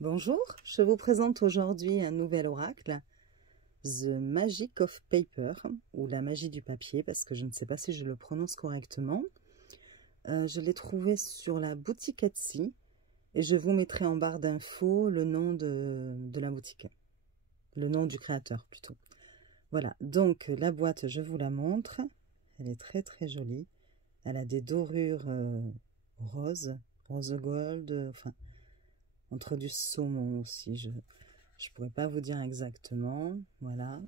Bonjour, je vous présente aujourd'hui un nouvel oracle, The Magic of Paper, ou la magie du papier, parce que je ne sais pas si je le prononce correctement. Je l'ai trouvé sur la boutique Etsy, et je vous mettrai en barre d'infos le nom de la boutique, le nom du créateur plutôt. Voilà, donc la boîte, je vous la montre, elle est très très jolie, elle a des dorures rose gold, enfin... entre du saumon aussi, je ne pourrais pas vous dire exactement. Voilà.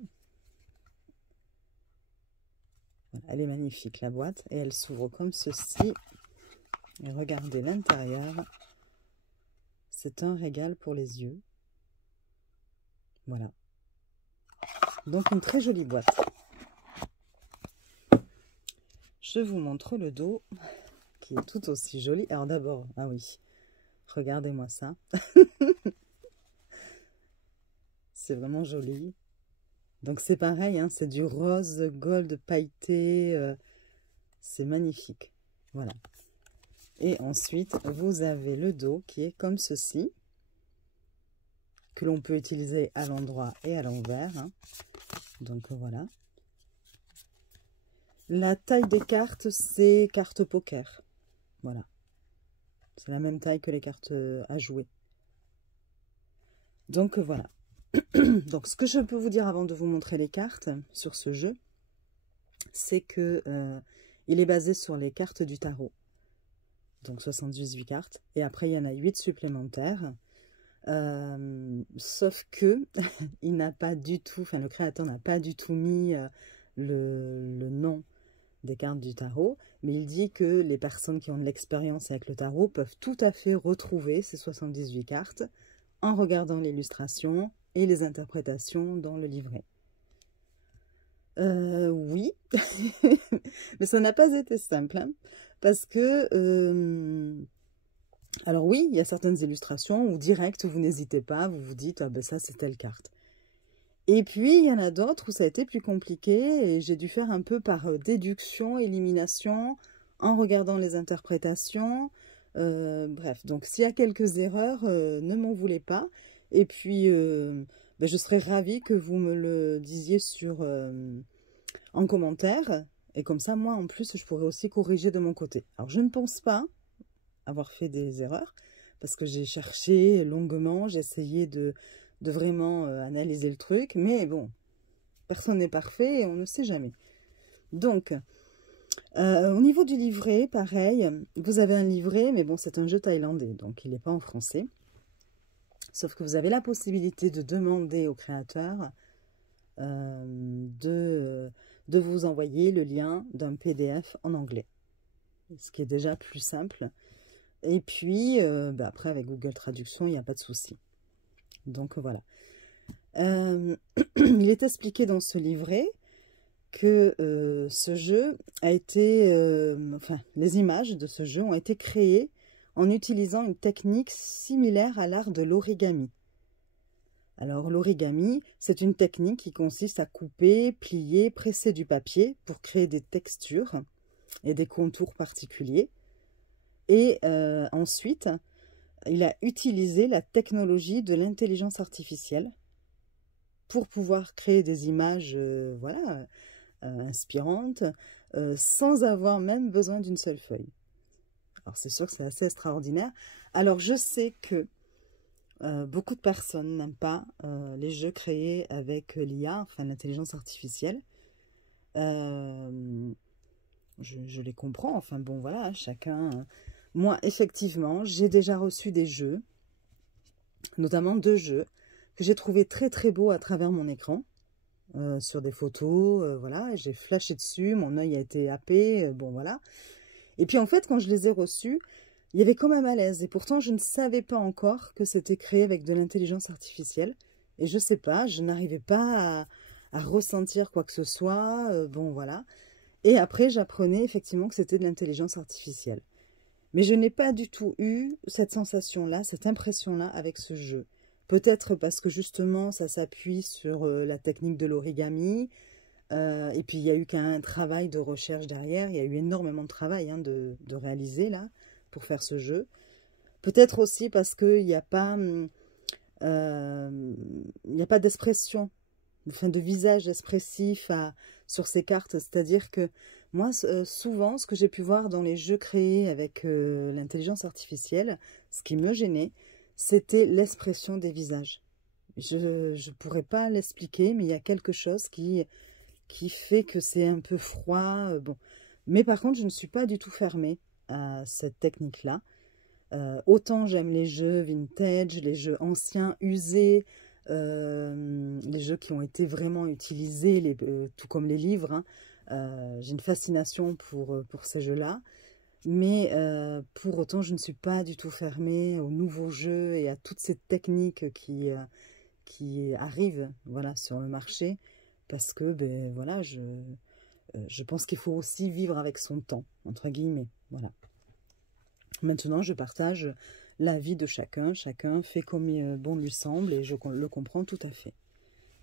Voilà. Elle est magnifique, la boîte, et elle s'ouvre comme ceci. Et regardez l'intérieur. C'est un régal pour les yeux. Voilà. Donc une très jolie boîte. Je vous montre le dos, qui est tout aussi joli. Alors d'abord, ah oui, regardez-moi ça. C'est vraiment joli. Donc c'est pareil, hein, c'est du rose gold pailleté. C'est magnifique. Voilà. Et ensuite, vous avez le dos qui est comme ceci, que l'on peut utiliser à l'endroit et à l'envers. Hein. Donc voilà. La taille des cartes, c'est carte poker. Voilà. C'est la même taille que les cartes à jouer. Donc voilà. Donc ce que je peux vous dire avant de vous montrer les cartes sur ce jeu, c'est que il est basé sur les cartes du tarot. Donc 78 cartes. Et après, il y en a 8 supplémentaires. Sauf que il n'a pas du tout, enfin le créateur n'a pas du tout mis le nom des cartes du tarot, mais il dit que les personnes qui ont de l'expérience avec le tarot peuvent tout à fait retrouver ces 78 cartes en regardant l'illustration et les interprétations dans le livret. Oui, mais ça n'a pas été simple, hein, parce que alors oui, il y a certaines illustrations où direct, vous n'hésitez pas, vous vous dites, ah ben ça c'est telle carte. Et puis, il y en a d'autres où ça a été plus compliqué et j'ai dû faire un peu par déduction, élimination, en regardant les interprétations. Bref, donc s'il y a quelques erreurs, ne m'en voulez pas. Et puis, ben, je serais ravie que vous me le disiez en commentaire. Et comme ça, moi, en plus, je pourrais aussi corriger de mon côté. Alors, je ne pense pas avoir fait des erreurs, parce que j'ai cherché longuement, j'ai essayé de vraiment analyser le truc, mais bon, personne n'est parfait et on ne sait jamais. Donc, au niveau du livret, pareil, vous avez un livret, mais bon, c'est un jeu thaïlandais, donc il n'est pas en français. Sauf que vous avez la possibilité de demander au créateur de vous envoyer le lien d'un PDF en anglais, ce qui est déjà plus simple. Et puis, bah après, avec Google Traduction, il n'y a pas de souci. Donc, voilà. Il est expliqué dans ce livret que ce jeu a été... enfin, les images de ce jeu ont été créées en utilisant une technique similaire à l'art de l'origami. Alors, l'origami, c'est une technique qui consiste à couper, plier, presser du papier pour créer des textures et des contours particuliers. Et ensuite, il a utilisé la technologie de l'intelligence artificielle pour pouvoir créer des images voilà, inspirantes, sans avoir même besoin d'une seule feuille. Alors c'est sûr que c'est assez extraordinaire. Alors je sais que beaucoup de personnes n'aiment pas les jeux créés avec l'IA, enfin l'intelligence artificielle. Je les comprends, enfin bon voilà, chacun... Moi, effectivement, j'ai déjà reçu des jeux, notamment 2 jeux, que j'ai trouvé très très beaux à travers mon écran, sur des photos, voilà, j'ai flashé dessus, mon œil a été happé, bon voilà. Et puis en fait, quand je les ai reçus, il y avait comme un malaise, et pourtant je ne savais pas encore que c'était créé avec de l'intelligence artificielle, et je sais pas, je n'arrivais pas à ressentir quoi que ce soit, bon voilà. Et après, j'apprenais effectivement que c'était de l'intelligence artificielle. Mais je n'ai pas du tout eu cette sensation-là, cette impression-là avec ce jeu. Peut-être parce que justement, ça s'appuie sur la technique de l'origami. Et puis, il y a eu qu'un travail de recherche derrière. Il y a eu énormément de travail hein, de réaliser là pour faire ce jeu. Peut-être aussi parce qu'il n'y a pas il n'y a pas d'expression, enfin de visage expressif sur ces cartes. C'est-à-dire que moi, souvent, ce que j'ai pu voir dans les jeux créés avec l'intelligence artificielle, ce qui me gênait, c'était l'expression des visages. Je ne pourrais pas l'expliquer, mais il y a quelque chose qui fait que c'est un peu froid. Bon. Mais par contre, je ne suis pas du tout fermée à cette technique-là. Autant j'aime les jeux vintage, les jeux anciens, usés, les jeux qui ont été vraiment utilisés, tout comme les livres. Hein. J'ai une fascination pour ces jeux-là. Mais pour autant, je ne suis pas du tout fermée aux nouveaux jeux et à toutes ces techniques qui arrivent, voilà, sur le marché. Parce que ben, voilà, je pense qu'il faut aussi vivre avec son temps, entre guillemets. Voilà. Maintenant, je partage l'avis de chacun. Chacun fait comme bon lui semble et je le comprends tout à fait.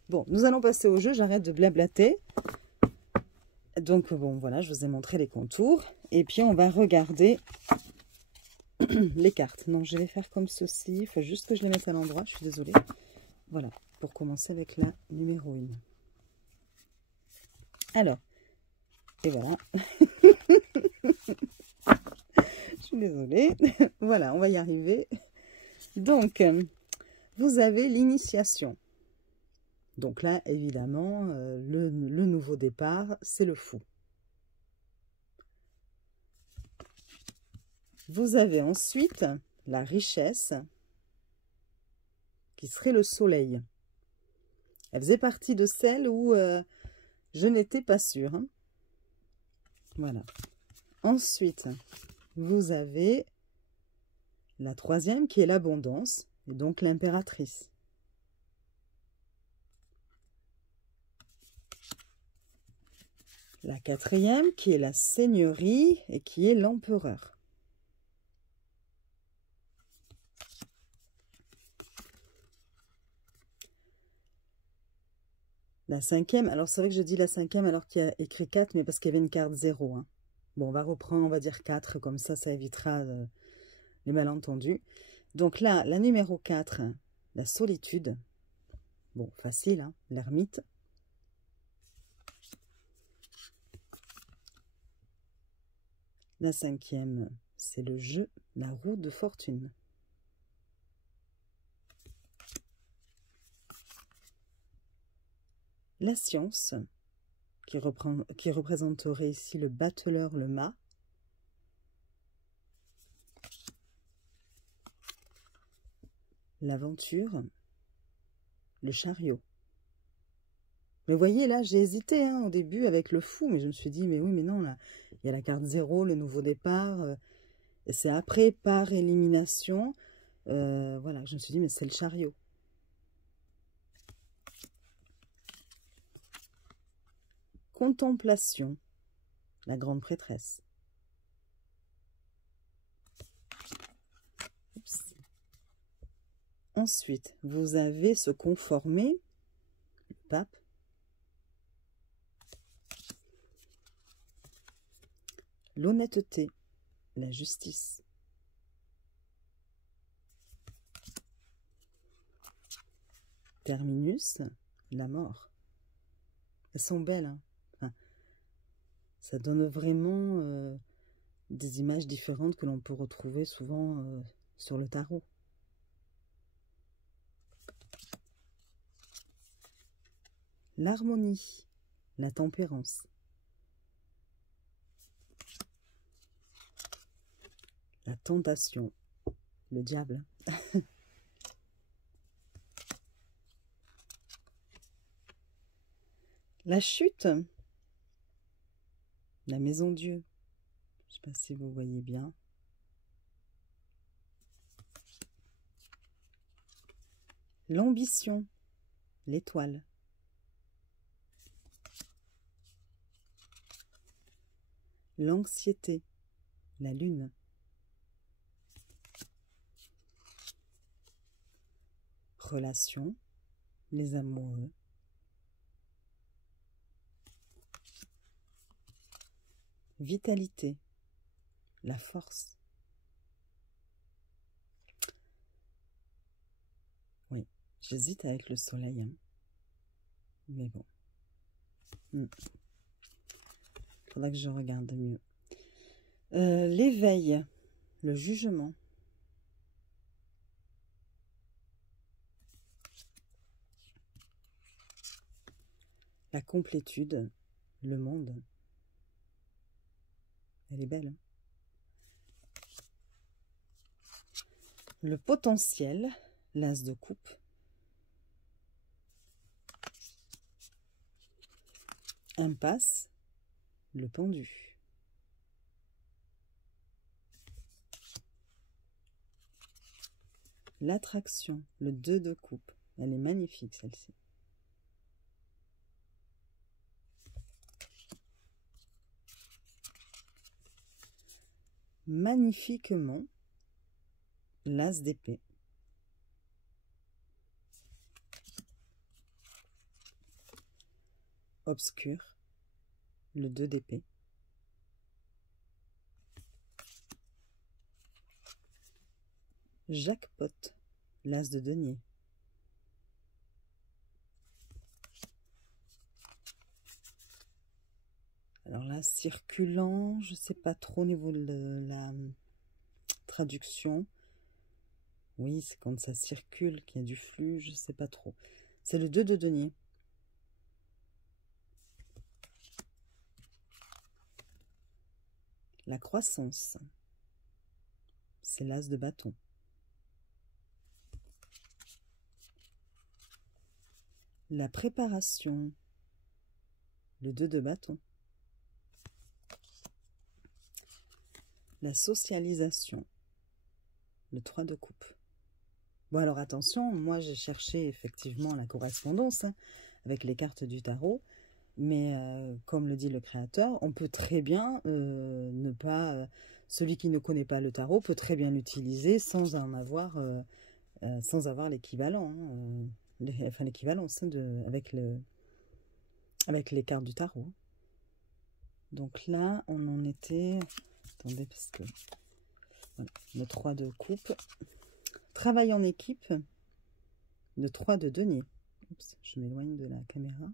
Bon, nous allons passer au jeu. J'arrête de blablater. Donc, bon, voilà, je vous ai montré les contours. Et puis, on va regarder les cartes. Non, je vais faire comme ceci. Il faut juste que je les mette à l'endroit. Je suis désolée. Voilà, pour commencer avec la numéro 1. Alors, et voilà. Je suis désolée. Voilà, on va y arriver. Donc, vous avez l'initiation. Donc là, évidemment, le nouveau départ, c'est le fou. Vous avez ensuite la richesse, qui serait le soleil. Elle faisait partie de celle où je n'étais pas sûre. Hein. Voilà. Ensuite, vous avez la troisième qui est l'abondance, et donc l'impératrice. La quatrième qui est la seigneurie et qui est l'empereur. La cinquième, alors c'est vrai que je dis la cinquième alors qu'il y a écrit 4, mais parce qu'il y avait une carte 0. Hein. Bon, on va reprendre, on va dire 4, comme ça évitera les malentendus. Donc là, la numéro 4, la solitude. Bon, facile, hein, l'ermite. La cinquième, c'est le jeu, la roue de fortune. La science, qui représenterait ici le battleur, le mât. L'aventure, le chariot. Mais vous voyez, là, j'ai hésité hein, au début avec le fou, mais je me suis dit, mais oui, mais non, là, il y a la carte 0, le nouveau départ, et c'est après, par élimination, voilà, je me suis dit, mais c'est le chariot. Contemplation, la grande prêtresse. Oups. Ensuite, vous avez se conformer, le pape. L'honnêteté, la justice. Terminus, la mort. Elles sont belles, hein. Enfin, ça donne vraiment des images différentes que l'on peut retrouver souvent sur le tarot. L'harmonie, la tempérance. La tentation, le diable. La chute, la maison Dieu. Je ne sais pas si vous voyez bien. L'ambition, l'étoile. L'anxiété, la lune. Relation, les amoureux. Vitalité, la force. Oui, J'hésite avec le soleil, hein. Mais bon. Faudra que je regarde mieux. L'éveil, le jugement. La complétude, le monde. Elle est belle, hein. Le potentiel, l'as de coupe. Impasse, le pendu. L'attraction, le 2 de coupe. Elle est magnifique, celle-ci. Magnifiquement, l'as d'épée. Obscur, le 2 d'épée. Jackpot, l'as de denier. Alors là, circulant, je ne sais pas trop au niveau de la traduction. Oui, c'est quand ça circule, qu'il y a du flux, je ne sais pas trop. C'est le 2 de denier. La croissance, c'est l'as de bâton. La préparation, le 2 de bâton. La socialisation, le 3 de coupe. Bon, alors attention, moi j'ai cherché effectivement la correspondance hein, avec les cartes du tarot, mais comme le dit le créateur, on peut très bien ne pas... celui qui ne connaît pas le tarot peut très bien l'utiliser sans en avoir, sans avoir l'équivalent, hein, enfin l'équivalence hein, avec les cartes du tarot. Donc là, on en était... Attendez, parce que... Voilà, le 3 de coupe. Travail en équipe. Le 3 de denier. Oups, je m'éloigne de la caméra.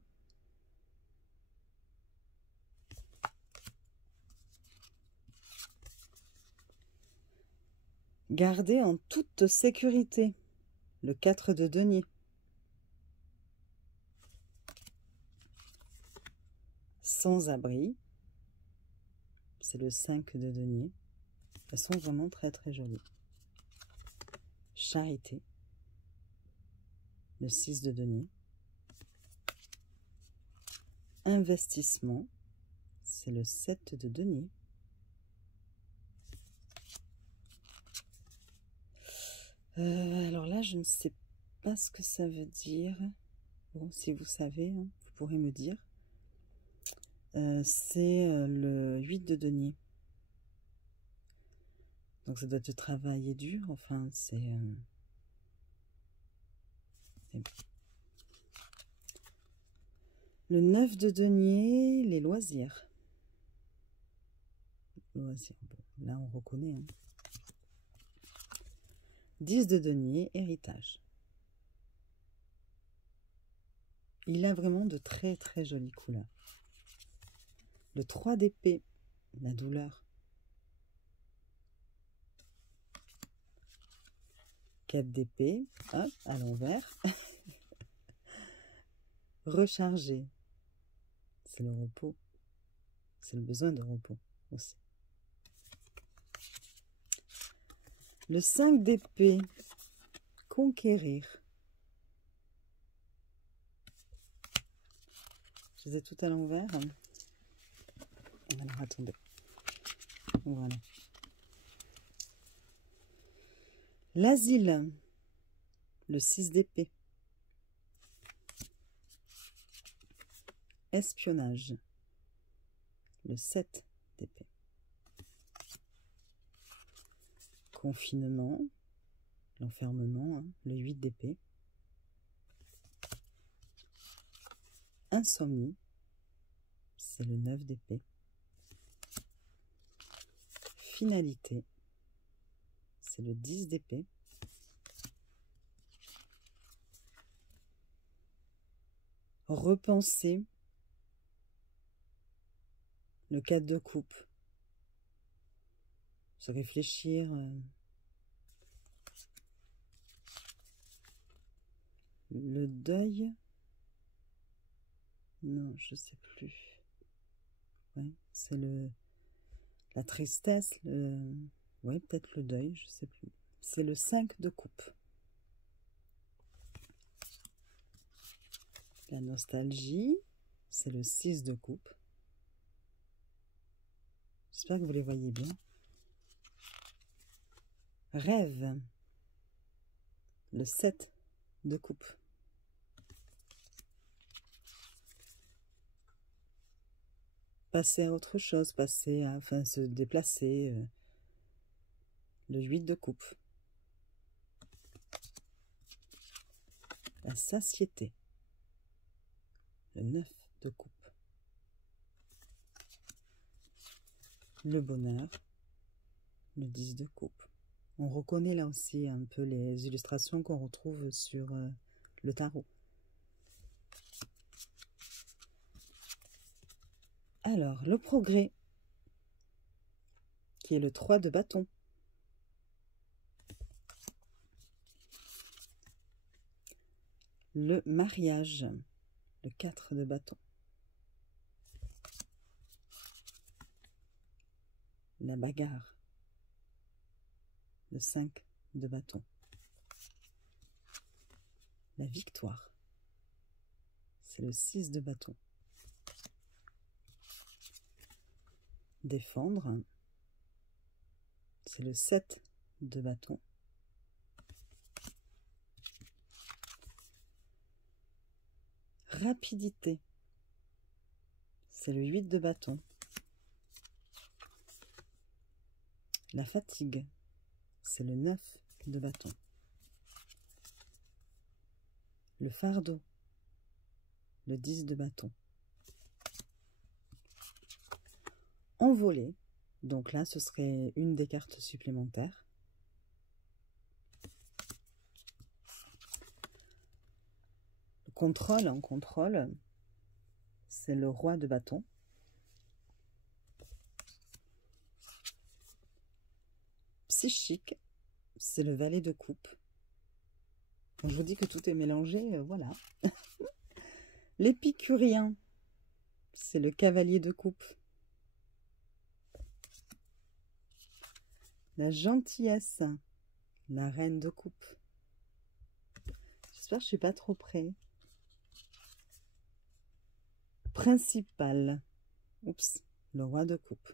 Garder en toute sécurité. Le 4 de denier. Sans abri. C'est le 5 de denier. Elles sont vraiment très très jolies. Charité. Le 6 de denier. Investissement. C'est le 7 de denier. Alors là, je ne sais pas ce que ça veut dire. Bon, si vous savez, hein, vous pourrez me dire. C'est le 8 de denier. Donc ça doit être travailler dur. Enfin, c'est... Le 9 de denier, les loisirs. Loisirs, bon, là on reconnaît. Hein. 10 de denier, héritage. Il a vraiment de très très jolies couleurs. Le 3 d'épée, la douleur. 4 d'épée, hop, à l'envers. Recharger, c'est le repos. C'est le besoin de repos aussi. Le 5 d'épée, conquérir. Je les ai tout à l'envers. Alors attendez. Voilà. L'asile, le 6 d'épée. Espionnage, le 7 d'épée. Confinement, l'enfermement, hein, le 8 d'épée. Insomnie, c'est le 9 d'épée. Finalité, c'est le 10 d'épée. repenser le 4 de coupe. Se réfléchir. Le deuil. Non, je sais plus. Ouais, c'est la tristesse. Ouais, peut-être le deuil, je sais plus. C'est le 5 de coupe. La nostalgie, c'est le 6 de coupe. J'espère que vous les voyez bien. Rêve, le 7 de coupe. Passer à autre chose, enfin se déplacer, le 8 de coupe. La satiété, le 9 de coupe. Le bonheur, le 10 de coupe. On reconnaît là aussi un peu les illustrations qu'on retrouve sur le tarot. Alors, le progrès, qui est le 3 de bâton. Le mariage, le 4 de bâton. La bagarre, le 5 de bâton. La victoire, c'est le 6 de bâton. Défendre, c'est le 7 de bâton. Rapidité, c'est le 8 de bâton. La fatigue, c'est le 9 de bâton. Le fardeau, le 10 de bâton. Envolé, donc là ce serait une des cartes supplémentaires. Le contrôle, en contrôle, c'est le roi de bâton. Psychique, c'est le valet de coupe. Bon, je vous dis que tout est mélangé, voilà. L'épicurien, c'est le cavalier de coupe. La gentillesse, la reine de coupe. J'espère que je ne suis pas trop près. Principal, oups, le roi de coupe.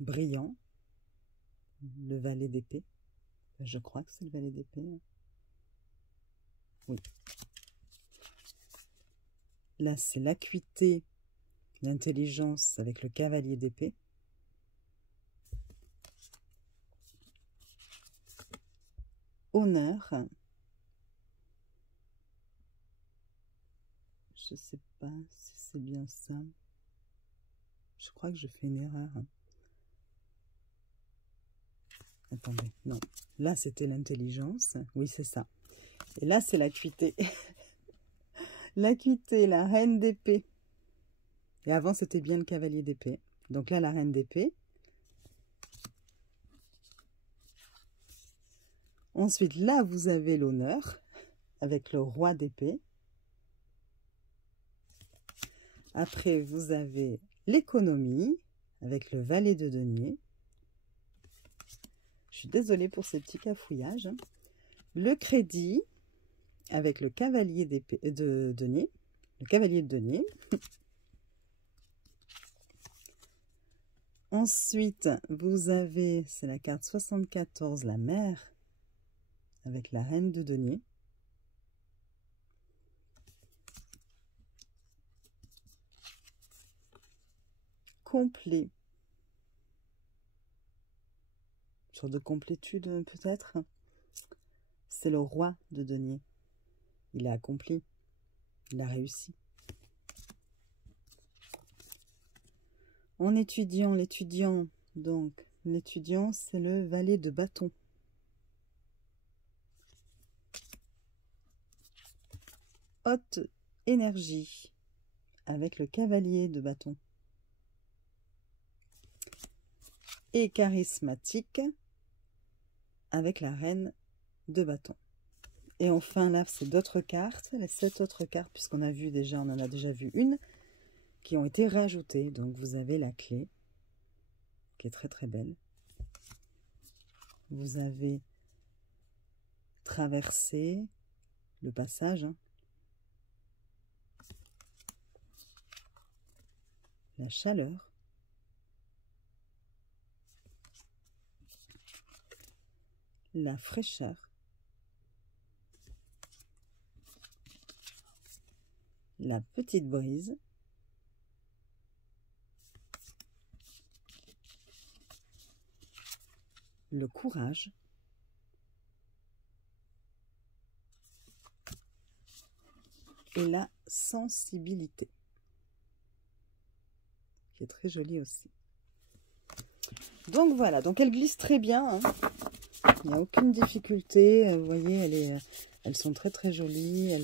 Brillant, le valet d'épée. Je crois que c'est le valet d'épée. Oui. Là, c'est l'acuité, l'intelligence avec le cavalier d'épée. Honneur. Je ne sais pas si c'est bien ça. Je crois que je fais une erreur. Attendez, non. Là, c'était l'intelligence. Oui, c'est ça. Et là, c'est l'acuité. L'acuité, la reine d'épée. Et avant, c'était bien le cavalier d'épée. Donc là, la reine d'épée. Ensuite, là, vous avez l'honneur avec le roi d'épée. Après, vous avez l'économie avec le valet de denier. Je suis désolée pour ces petits cafouillages. Le crédit avec le cavalier de denier. Le cavalier de denier. Ensuite, vous avez, c'est la carte 74, la mère, avec la reine de denier. Complet. Une sorte de complétude peut-être. C'est le roi de denier. Il a accompli. Il a réussi. En étudiant, donc, l'étudiant, c'est le valet de bâton. haute énergie avec le cavalier de bâton. Et charismatique avec la reine de bâton. Et enfin là, c'est d'autres cartes, les 7 autres cartes, puisqu'on a vu déjà, on en a déjà vu une, qui ont été rajoutées. Donc vous avez la clé, qui est très très belle. Vous avez traversé le passage, hein. La chaleur, la fraîcheur, la petite brise, le courage, et la sensibilité, qui est très jolie aussi. Donc voilà, donc elle glisse très bien, hein. Il n'y a aucune difficulté. Vous voyez, elles sont très très jolies.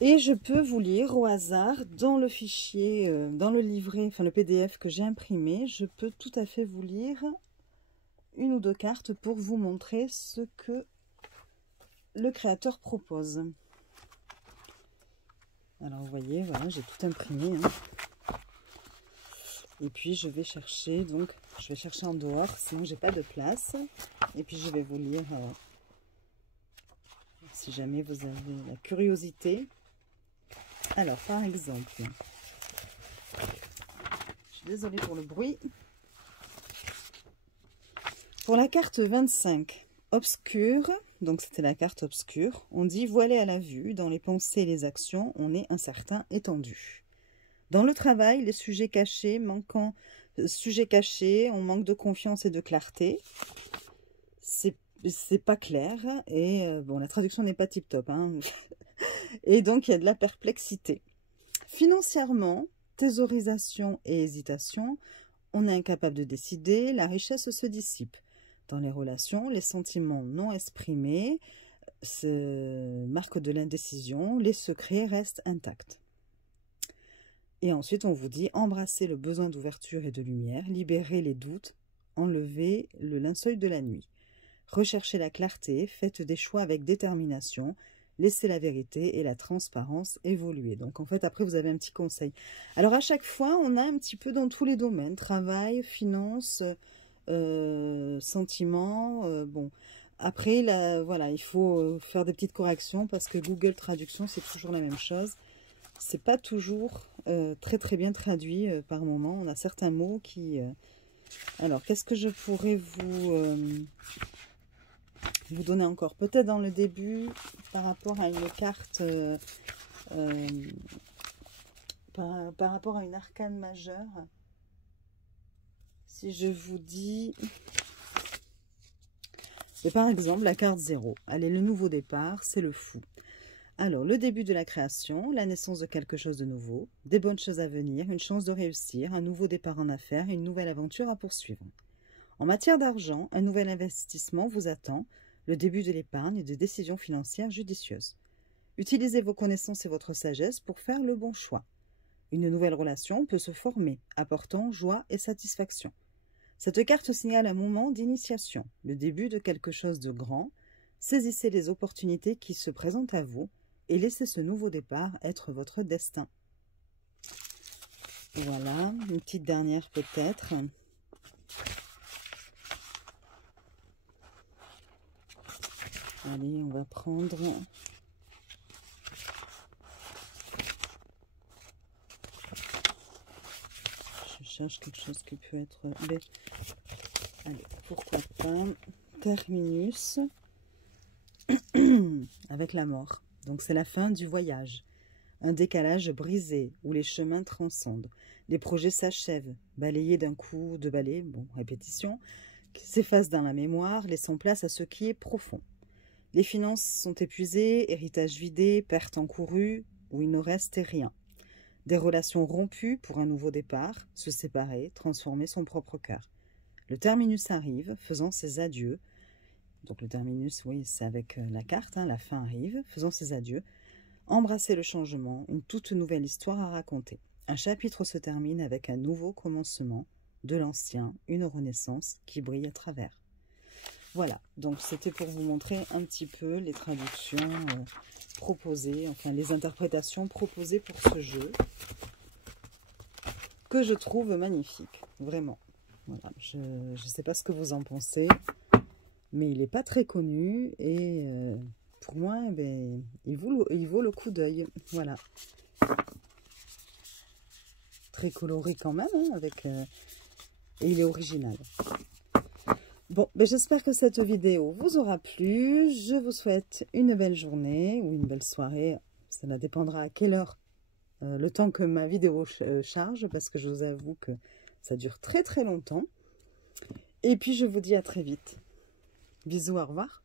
Et je peux vous lire au hasard dans le fichier, dans le livret, enfin le PDF que j'ai imprimé, je peux tout à fait vous lire une ou deux cartes pour vous montrer ce que le créateur propose. Alors vous voyez, voilà, j'ai tout imprimé, hein. Et puis je vais chercher, donc je vais chercher en dehors, sinon j'ai pas de place. Et puis je vais vous lire, si jamais vous avez la curiosité. Alors par exemple, je suis désolée pour le bruit. Pour la carte 25, obscure, donc c'était la carte obscure, on dit voilé à la vue, dans les pensées et les actions, on est incertain et tendu. Dans le travail, les sujets cachés, on manque de confiance et de clarté. C'est pas clair et bon, la traduction n'est pas tip top, hein. Et donc il y a de la perplexité. Financièrement, thésaurisation et hésitation, on est incapable de décider, la richesse se dissipe. Dans les relations, les sentiments non exprimés marquent de l'indécision, les secrets restent intacts. Et ensuite, on vous dit embrasser le besoin d'ouverture et de lumière, libérer les doutes, enlever le linceul de la nuit. Recherchez la clarté, faites des choix avec détermination, laissez la vérité et la transparence évoluer. Donc en fait, après, vous avez un petit conseil. Alors à chaque fois, on a un petit peu dans tous les domaines, travail, finance, sentiments, bon. Après, là, voilà, il faut faire des petites corrections parce que Google Traduction, c'est toujours la même chose. C'est pas toujours très très bien traduit par moment. On a certains mots qui... Alors, qu'est-ce que je pourrais vous donner encore? Peut-être dans le début, par rapport à une carte, par rapport à une arcane majeure. Si je vous dis... Et par exemple, la carte 0. Allez, le nouveau départ, c'est le fou. Alors, le début de la création, la naissance de quelque chose de nouveau, des bonnes choses à venir, une chance de réussir, un nouveau départ en affaires, une nouvelle aventure à poursuivre. En matière d'argent, un nouvel investissement vous attend, le début de l'épargne et de décisions financières judicieuses. Utilisez vos connaissances et votre sagesse pour faire le bon choix. Une nouvelle relation peut se former, apportant joie et satisfaction. Cette carte signale un moment d'initiation, le début de quelque chose de grand. Saisissez les opportunités qui se présentent à vous et laissez ce nouveau départ être votre destin. Voilà, une petite dernière peut-être. Allez, on va prendre... Je cherche quelque chose qui peut être... Allez, pourquoi pas... Terminus avec la mort. Donc c'est la fin du voyage. Un décalage brisé où les chemins transcendent. Les projets s'achèvent, balayés d'un coup de balai, bon, répétition, qui s'effacent dans la mémoire, laissant place à ce qui est profond. Les finances sont épuisées, héritage vidé, pertes encourues, où il ne restait rien. Des relations rompues pour un nouveau départ, se séparer, transformer son propre cœur. Le terminus arrive, faisant ses adieux, Donc le terminus, oui, c'est avec la carte, hein, la fin arrive, faisons ses adieux. Embrasser le changement, une toute nouvelle histoire à raconter. Un chapitre se termine avec un nouveau commencement, de l'ancien, une renaissance qui brille à travers. Voilà, donc c'était pour vous montrer un petit peu les traductions proposées, enfin les interprétations proposées pour ce jeu, que je trouve magnifique, vraiment. Voilà, je ne sais pas ce que vous en pensez, mais il n'est pas très connu et pour moi, ben, il vaut le coup d'œil. Voilà. Très coloré quand même, hein, avec, et il est original. Bon, ben j'espère que cette vidéo vous aura plu. Je vous souhaite une belle journée ou une belle soirée. Ça dépendra à quelle heure, le temps que ma vidéo charge, parce que je vous avoue que ça dure très très longtemps. Et puis je vous dis à très vite. Bisous, au revoir.